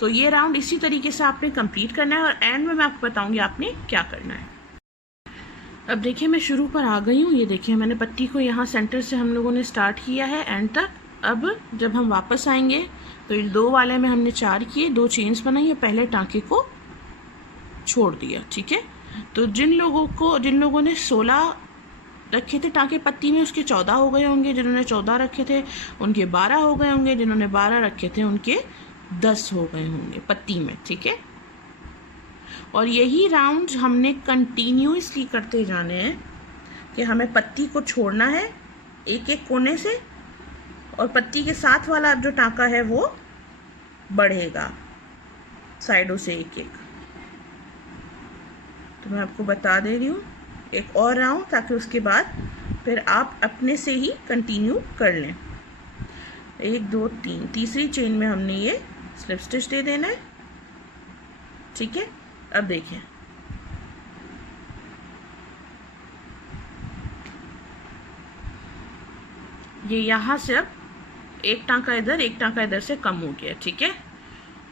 तो ये राउंड इसी तरीके से आपने कंप्लीट करना है और एंड में मैं आपको बताऊंगी आपने क्या करना है। अब देखिए मैं शुरू पर आ गई हूँ। ये देखिए मैंने पत्ती को यहाँ सेंटर से हम लोगों ने स्टार्ट किया है एंड तक। अब जब हम वापस आएंगे तो इस 2 वाले में हमने 4 किए, 2 चेन्स बनाई और पहले टाँके को छोड़ दिया, ठीक है। तो जिन लोगों ने 16 रखे थे टाँके पत्ती में उसके 14 हो गए होंगे, जिन्होंने 14 रखे थे उनके 12 हो गए होंगे, जिन्होंने 12 रखे थे उनके 10 हो गए होंगे पत्ती में, ठीक है। और यही राउंड हमने कंटिन्यूसली करते जाने हैं कि हमें पत्ती को छोड़ना है एक एक कोने से और पत्ती के साथ वाला जो टाँका है वो बढ़ेगा साइडों से एक एक। तो मैं आपको बता दे रही हूँ एक और राउंड ताकि उसके बाद फिर आप अपने से ही कंटिन्यू कर लें। 1 2 3, तीसरी चेन में हमने ये स्लिप स्टिच दे देना है, ठीक है। अब देखिए ये यहाँ से अब एक टाँका इधर एक टाँका इधर से कम हो गया, ठीक है।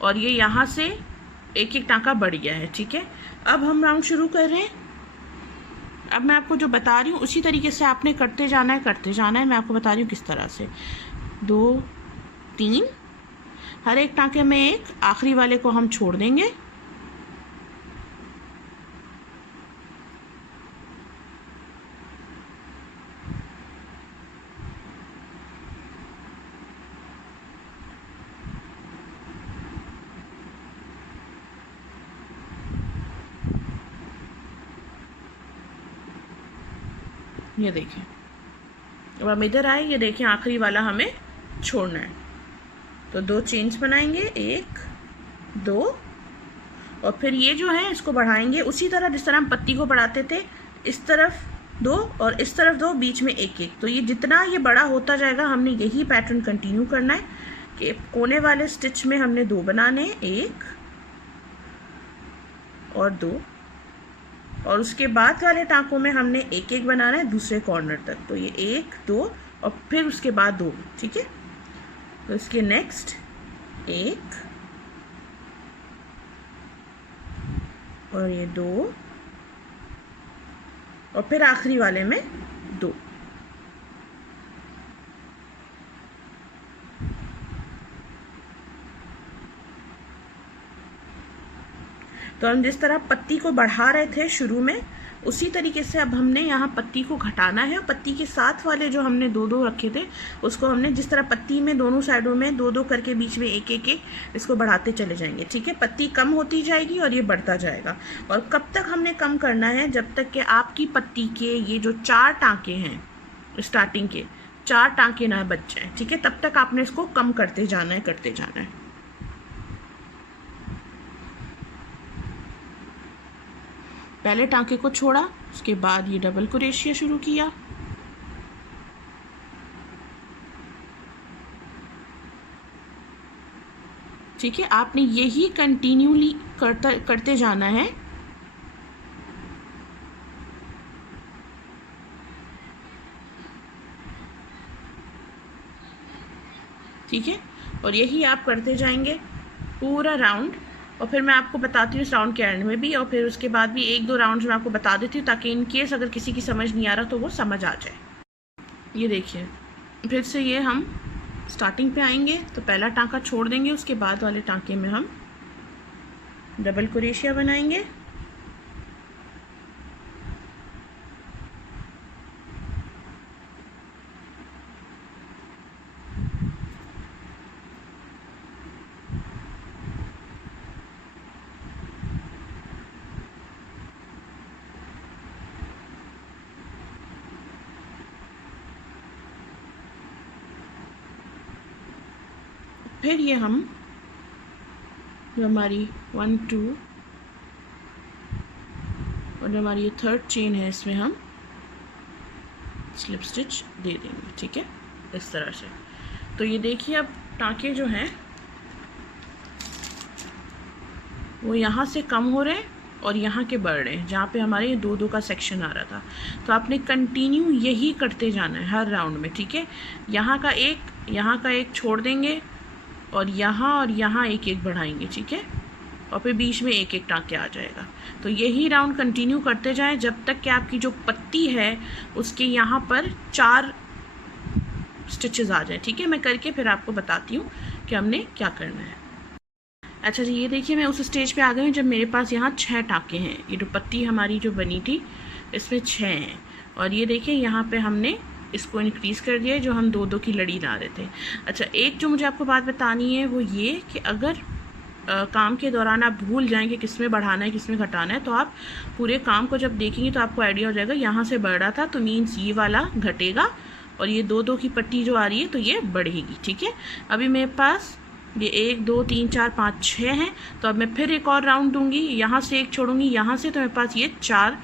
और ये यहाँ से एक एक टाँका बढ़ गया है, ठीक है। अब हम राउंड शुरू कर रहे हैं। अब मैं आपको जो बता रही हूँ उसी तरीके से आपने करते जाना है। मैं आपको बता रही हूँ किस तरह से। 2 3, हर एक टाँके में एक, आखिरी वाले को हम छोड़ देंगे। ये देखिए अब हम इधर आए, ये देखिए आखिरी वाला हमें छोड़ना है। तो 2 चेन्स बनाएंगे, 1 2 और फिर ये जो है इसको बढ़ाएंगे उसी तरह जिस तरह हम पत्ती को बढ़ाते थे। इस तरफ 2 और इस तरफ 2, बीच में 1 1। तो ये जितना ये बड़ा होता जाएगा हमने यही पैटर्न कंटिन्यू करना है कि कोने वाले स्टिच में हमने 2 बनाने, 1 और 2, और उसके बाद वाले टाँकों में हमने 1 1 बनाना है दूसरे कॉर्नर तक। तो ये 1 2 और फिर उसके बाद 2, ठीक है। तो इसके नेक्स्ट 1 और ये 2 और फिर आखिरी वाले में 2। तो हम जिस तरह पत्ती को बढ़ा रहे थे शुरू में उसी तरीके से अब हमने यहाँ पत्ती को घटाना है। और पत्ती के साथ वाले जो हमने 2 2 रखे थे उसको हमने जिस तरह पत्ती में दोनों साइडों में 2 2 करके बीच में 1 1 1 इसको बढ़ाते चले जाएंगे, ठीक है। पत्ती कम होती जाएगी और ये बढ़ता जाएगा। और कब तक हमने कम करना है? जब तक कि आपकी पत्ती के ये जो 4 टाँके हैं स्टार्टिंग के 4 टाँके ना बच जाए, ठीक है। तब तक आपने इसको कम करते जाना है। पहले टाँके को छोड़ा, उसके बाद ये डबल क्रोशिया शुरू किया, ठीक है। आपने यही कंटिन्यूली करते जाना है। ठीक है, और यही आप करते जाएंगे पूरा राउंड। और फिर मैं आपको बताती हूँ इस राउंड के एंड में भी, और फिर उसके बाद भी 1 2 राउंड्स मैं आपको बता देती हूँ ताकि इन केस अगर किसी की समझ नहीं आ रहा तो वो समझ आ जाए। ये देखिए फिर से ये हम स्टार्टिंग पे आएंगे तो पहला टाँका छोड़ देंगे, उसके बाद वाले टाँके में हम डबल क्रोशिया बनाएंगे। फिर ये हम जो हमारी 1 2 और जो हमारी ये थर्ड चेन है इसमें हम स्लिप स्टिच दे देंगे। ठीक है, इस तरह से। तो ये देखिए अब टाँके जो हैं वो यहाँ से कम हो रहे हैं और यहाँ के बढ़ रहे हैं, जहाँ पे हमारे 2 का सेक्शन आ रहा था। तो आपने कंटिन्यू यही करते जाना है हर राउंड में। ठीक है, यहाँ का एक छोड़ देंगे और यहाँ एक एक बढ़ाएंगे। ठीक है, और फिर बीच में एक एक टाँके आ जाएगा। तो यही राउंड कंटिन्यू करते जाएं जब तक कि आपकी जो पत्ती है उसके यहाँ पर 4 स्टिचेस आ जाए। ठीक है, मैं करके फिर आपको बताती हूँ कि हमने क्या करना है। अच्छा जी, ये देखिए मैं उस स्टेज पे आ गई हूँ जब मेरे पास यहाँ 6 टाँके हैं। ये जो पत्ती हमारी जो बनी थी इसमें 6 हैं, और ये देखिए यहाँ पे हमने इसको इंक्रीज़ कर दिया है जो हम 2 की लड़ी ला रहे थे। अच्छा, एक जो मुझे आपको बात बतानी है वो ये कि अगर काम के दौरान आप भूल जाएं कि किस में बढ़ाना है किस में घटाना है, तो आप पूरे काम को जब देखेंगे तो आपको आइडिया हो जाएगा यहाँ से बढ़ रहा था तो मीन्स ये वाला घटेगा, और ये 2 की पट्टी जो आ रही है तो ये बढ़ेगी। ठीक है, अभी मेरे पास ये 1 2 3 4 5 6 हैं, तो अब मैं फिर एक और राउंड दूंगी, यहाँ से एक छोड़ूंगी यहाँ से, तो मेरे पास ये 4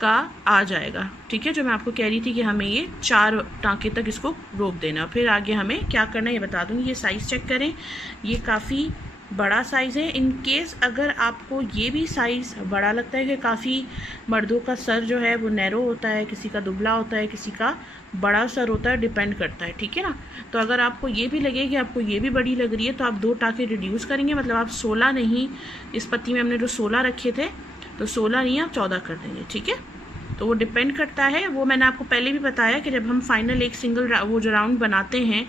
का आ जाएगा। ठीक है, जो मैं आपको कह रही थी कि हमें ये 4 टाँके तक इसको रोक देना। फिर आगे हमें क्या करना है ये बता दूँगी। ये साइज़ चेक करें, ये काफ़ी बड़ा साइज़ है। इन केस अगर आपको ये भी साइज़ बड़ा लगता है कि काफ़ी मर्दों का सर जो है वो नैरो होता है, किसी का दुबला होता है, किसी का बड़ा सर होता है, डिपेंड करता है। ठीक है ना, तो अगर आपको ये भी लगे कि आपको ये भी बड़ी लग रही है तो आप 2 टाँके रिड्यूस करेंगे, मतलब आप 16 नहीं, इस पत्ती में हमने जो 16 रखे थे तो 16 नहीं आप 14 कर देंगे। ठीक है, तो वो डिपेंड करता है, वो मैंने आपको पहले भी बताया कि जब हम फाइनल एक सिंगल वो जो राउंड बनाते हैं,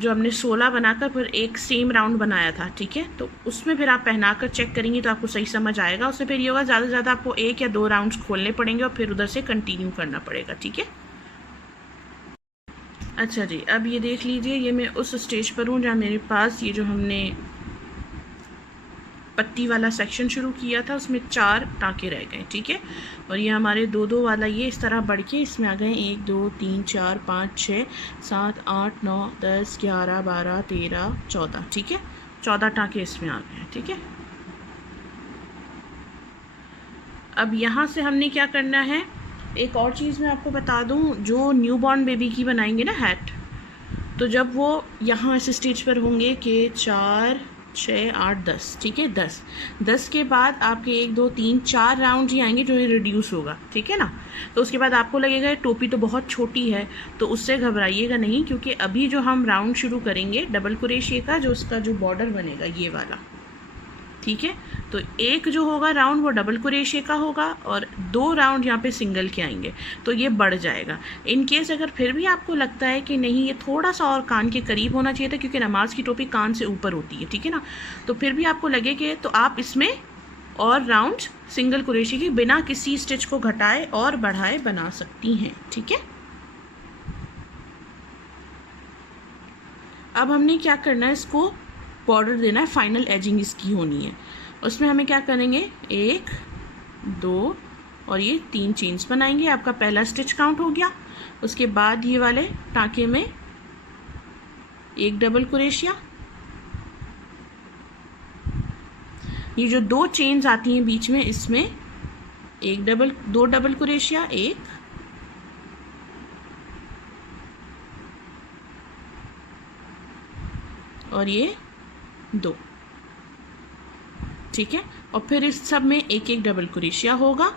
जो हमने 16 बनाकर फिर एक सेम राउंड बनाया था। ठीक है, तो उसमें फिर आप पहना कर चेक करेंगे तो आपको सही समझ आएगा। उससे फिर ये होगा ज़्यादा से ज़्यादा आपको 1 या 2 राउंड्स खोलने पड़ेंगे और फिर उधर से कंटिन्यू करना पड़ेगा। ठीक है, अच्छा जी, अब ये देख लीजिए, ये मैं उस स्टेज पर हूँ जहाँ मेरे पास ये जो हमने पत्ती वाला सेक्शन शुरू किया था उसमें 4 टाँके रह गए। ठीक है, और ये हमारे 2 वाला ये इस तरह बढ़ के इसमें आ गए 1 2 3 4 5 6 7 8 9 10 11 12 13 14। ठीक है, 14 टाँके इसमें आ गए। ठीक है, अब यहाँ से हमने क्या करना है, एक और चीज़ मैं आपको बता दूँ, जो न्यूबॉर्न बेबी की बनाएंगे ना हैट, तो जब वो यहाँ इस स्टेज पर होंगे कि 4 6 8 10। ठीक है, 10 के बाद आपके 1 2 3 4 राउंड ही आएंगे जो ये रिड्यूस होगा। ठीक है ना, तो उसके बाद आपको लगेगा टोपी तो बहुत छोटी है, तो उससे घबराइएगा नहीं, क्योंकि अभी जो हम राउंड शुरू करेंगे डबल क्रोशिया का, जो उसका जो बॉर्डर बनेगा ये वाला। ठीक है, तो एक जो होगा राउंड वो डबल क्रोशिया का होगा और 2 राउंड यहाँ पे सिंगल के आएंगे, तो ये बढ़ जाएगा। इन केस अगर फिर भी आपको लगता है कि नहीं ये थोड़ा सा और कान के करीब होना चाहिए था, क्योंकि नमाज की टोपी कान से ऊपर होती है। ठीक है ना, तो फिर भी आपको लगे कि तो आप इसमें और राउंड सिंगल क्रोशिया की बिना किसी स्टिच को घटाए और बढ़ाए बना सकती हैं। ठीक है, अब हमने क्या करना है, इसको बॉर्डर देना है, फाइनल एजिंग इसकी होनी है। उसमें हमें क्या करेंगे, 1 2 और ये 3 चेन्स बनाएंगे। आपका पहला स्टिच काउंट हो गया। उसके बाद ये वाले टाँके में एक डबल क्रोशिया, ये जो 2 चेन्स आती हैं बीच में इसमें 2 डबल क्रोशिया, 1 और ये 2। ठीक है, और फिर इस सब में एक एक डबल क्रोशिया होगा।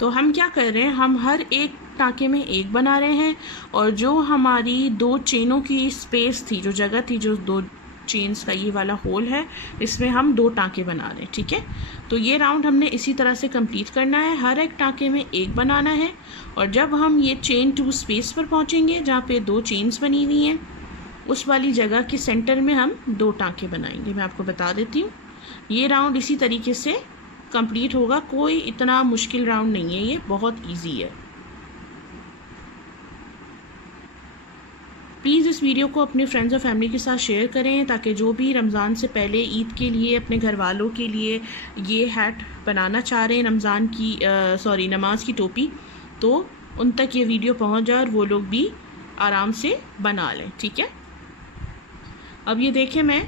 तो हम क्या कर रहे हैं, हम हर एक टाँके में एक बना रहे हैं, और जो हमारी 2 चेनों की स्पेस थी, जो जगह थी, जो 2 चेन्स का ये वाला होल है, इसमें हम 2 टाँके बना रहे हैं। ठीक है, तो ये राउंड हमने इसी तरह से कंप्लीट करना है, हर एक टाँके में एक बनाना है, और जब हम ये चेन 2 स्पेस पर पहुँचेंगे जहाँ पे 2 चेन्स बनी हुई हैं, उस वाली जगह के सेंटर में हम 2 टाँके बनाएंगे। मैं आपको बता देती हूँ, ये राउंड इसी तरीके से कंप्लीट होगा। कोई इतना मुश्किल राउंड नहीं है, ये बहुत इजी है। प्लीज़ इस वीडियो को अपने फ्रेंड्स और फैमिली के साथ शेयर करें ताकि जो भी रमज़ान से पहले ईद के लिए अपने घर वालों के लिए ये हैट बनाना चाह रहे हैं, रमज़ान की नमाज की टोपी, तो उन तक ये वीडियो पहुंच जाए और वो लोग भी आराम से बना लें। ठीक है, अब ये देखें मैं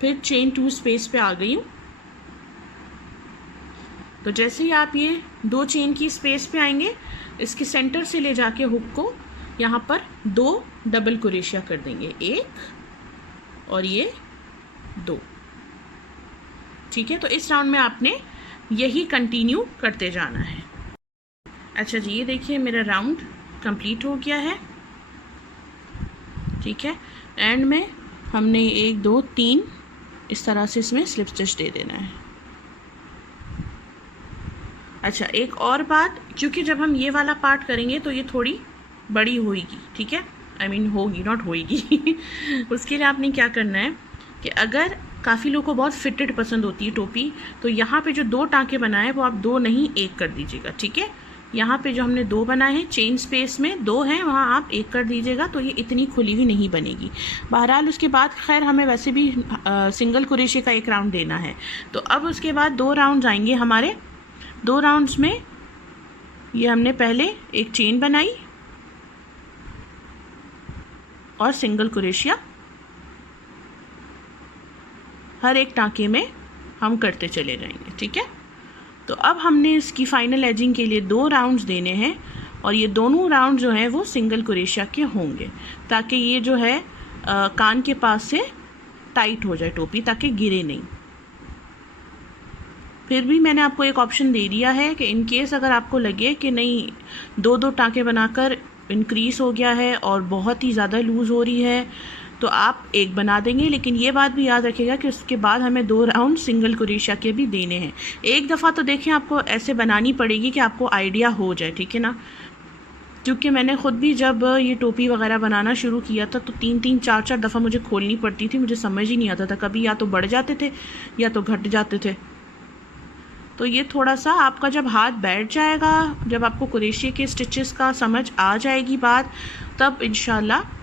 फिर चेन 2 स्पेस पे आ गई हूँ। तो जैसे ही आप ये 2 चेन की स्पेस पे आएंगे, इसके सेंटर से ले जाके हुक को यहाँ पर 2 डबल क्रोशिया कर देंगे, 1 और ये 2। ठीक है, तो इस राउंड में आपने यही कंटिन्यू करते जाना है। अच्छा जी, ये देखिए मेरा राउंड कंप्लीट हो गया है। ठीक है, एंड में हमने 1 2 3 इस तरह से इसमें स्लिप स्टिच दे देना है। अच्छा, एक और बात, क्योंकि जब हम ये वाला पार्ट करेंगे तो ये थोड़ी बड़ी होगी। ठीक है, आई मीन होगी, नॉट होगी। उसके लिए आपने क्या करना है कि अगर काफ़ी लोगों को बहुत फिटेड पसंद होती है टोपी, तो यहाँ पे जो 2 टाँके बनाए वो आप 2 नहीं 1 कर दीजिएगा। ठीक है, यहाँ पे जो हमने 2 बनाए हैं, चेन स्पेस में 2 हैं, वहाँ आप 1 कर दीजिएगा, तो ये इतनी खुली हुई नहीं बनेगी। बहरहाल उसके बाद खैर हमें वैसे भी सिंगल क्रोशिया का 1 राउंड देना है। तो अब उसके बाद 2 राउंड आएंगे हमारे। 2 राउंड्स में ये हमने पहले एक चेन बनाई और सिंगल क्रोशिया हर एक टाँके में हम करते चले जाएंगे। ठीक है, तो अब हमने इसकी फाइनल एजिंग के लिए 2 राउंड्स देने हैं और ये दोनों राउंड जो हैं वो सिंगल क्रोशिया के होंगे, ताकि ये जो है कान के पास से टाइट हो जाए टोपी, ताकि गिरे नहीं। फिर भी मैंने आपको एक ऑप्शन दे दिया है कि इन केस अगर आपको लगे कि नहीं 2 टाँके बनाकर इंक्रीज़ हो गया है और बहुत ही ज़्यादा लूज़ हो रही है, तो आप 1 बना देंगे। लेकिन ये बात भी याद रखिएगा कि उसके बाद हमें 2 राउंड सिंगल क्रोशिया के भी देने हैं। एक दफ़ा तो देखें आपको ऐसे बनानी पड़ेगी कि आपको आइडिया हो जाए। ठीक है ना, क्योंकि मैंने ख़ुद भी जब ये टोपी वगैरह बनाना शुरू किया था तो 3-3 4-4 दफ़ा मुझे खोलनी पड़ती थी, मुझे समझ ही नहीं आता था, कभी या तो बढ़ जाते थे या तो घट जाते थे। तो ये थोड़ा सा आपका जब हाथ बैठ जाएगा, जब आपको क्रोशिया के स्टिचेस का समझ आ जाएगी बात, तब इंशाल्लाह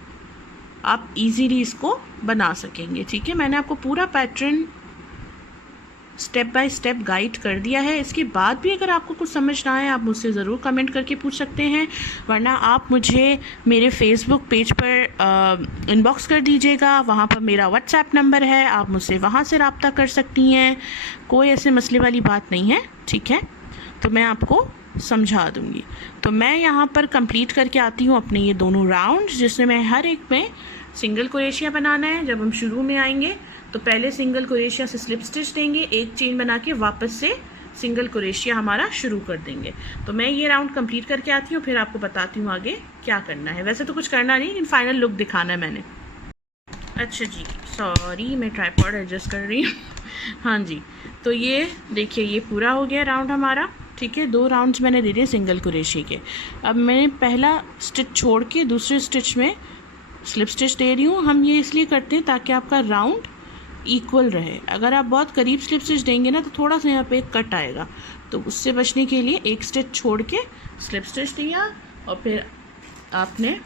आप इजीली इसको बना सकेंगे। ठीक है, मैंने आपको पूरा pattern step by step guide कर दिया है। इसके बाद भी अगर आपको कुछ समझ ना आए, आप मुझसे ज़रूर कमेंट करके पूछ सकते हैं, वरना आप मुझे मेरे फेसबुक पेज पर इनबॉक्स कर दीजिएगा। वहाँ पर मेरा व्हाट्सएप नंबर है, आप मुझसे वहाँ से रब्ता कर सकती हैं। कोई ऐसे मसले वाली बात नहीं है। ठीक है, तो मैं आपको समझा दूँगी। तो मैं यहाँ पर कंप्लीट करके आती हूँ अपने ये दोनों राउंड्स, जिसमें मैं हर एक में सिंगल क्रोशिया बनाना है। जब हम शुरू में आएंगे तो पहले सिंगल क्रोशिया से स्लिप स्टिच देंगे, 1 चेन बना के वापस से सिंगल क्रोशिया हमारा शुरू कर देंगे। तो मैं ये राउंड कंप्लीट करके आती हूँ, फिर आपको बताती हूँ आगे क्या करना है। वैसे तो कुछ करना नहीं, लेकिन फाइनल लुक दिखाना है मैंने। अच्छा जी, सॉरी मैं ट्राइपॉड एडजस्ट कर रही हूँ। हाँ जी, तो ये देखिए ये पूरा हो गया राउंड हमारा। ठीक है, 2 राउंड्स मैंने दे दिए सिंगल क्रोशिया के। अब मैंने पहला स्टिच छोड़ के दूसरे स्टिच में स्लिप स्टिच दे रही हूँ। हम ये इसलिए करते हैं ताकि आपका राउंड इक्वल रहे। अगर आप बहुत करीब स्लिप स्टिच देंगे ना तो थोड़ा सा यहाँ पे एक कट आएगा, तो उससे बचने के लिए एक स्टिच छोड़ के स्लिप स्टिच दिया और फिर आपने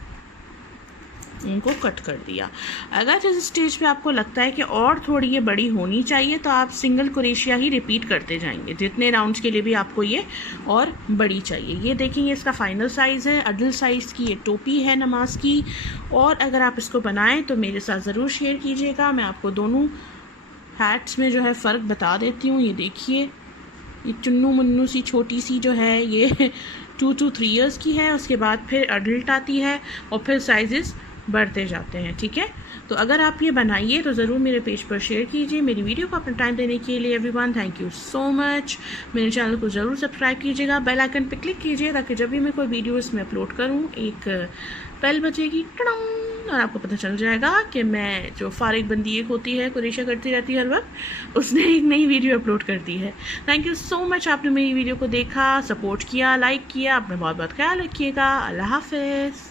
उनको कट कर दिया। अगर इस स्टेज पे आपको लगता है कि और थोड़ी ये बड़ी होनी चाहिए, तो आप सिंगल क्रोशिया ही रिपीट करते जाएंगे, जितने राउंड्स के लिए भी आपको ये और बड़ी चाहिए। ये देखेंगे इसका फाइनल साइज़ है, अडल्ट साइज़ की ये टोपी है नमाज की। और अगर आप इसको बनाएं तो मेरे साथ ज़रूर शेयर कीजिएगा। मैं आपको दोनों हैट्स में जो है फ़र्क बता देती हूँ। ये देखिए, ये चुन्नू मुन्नू सी छोटी सी जो है ये 2 to 3 ईयर्स की है। उसके बाद फिर अडल्ट आती है और फिर साइज़ बढ़ते जाते हैं। ठीक है, तो अगर आप ये बनाइए तो ज़रूर मेरे पेज पर शेयर कीजिए। मेरी वीडियो को अपना टाइम देने के लिए everyone thank you so much. मेरे चैनल को ज़रूर सब्सक्राइब कीजिएगा, बेल आइकन पे क्लिक कीजिए, ताकि जब भी मैं कोई वीडियो इसमें अपलोड करूँ एक बेल बजेगी टड़ंग, और आपको पता चल जाएगा कि मैं जो फारिग बंदी एक होती है, क्रोशिया करती रहती है हर वक्त, उसने एक नई वीडियो अपलोड कर दी है। थैंक यू सो मच, आपने मेरी वीडियो को देखा, सपोर्ट किया, लाइक किया। अपना बहुत बहुत ख्याल रखिएगा। अल्लाह हाफिज़।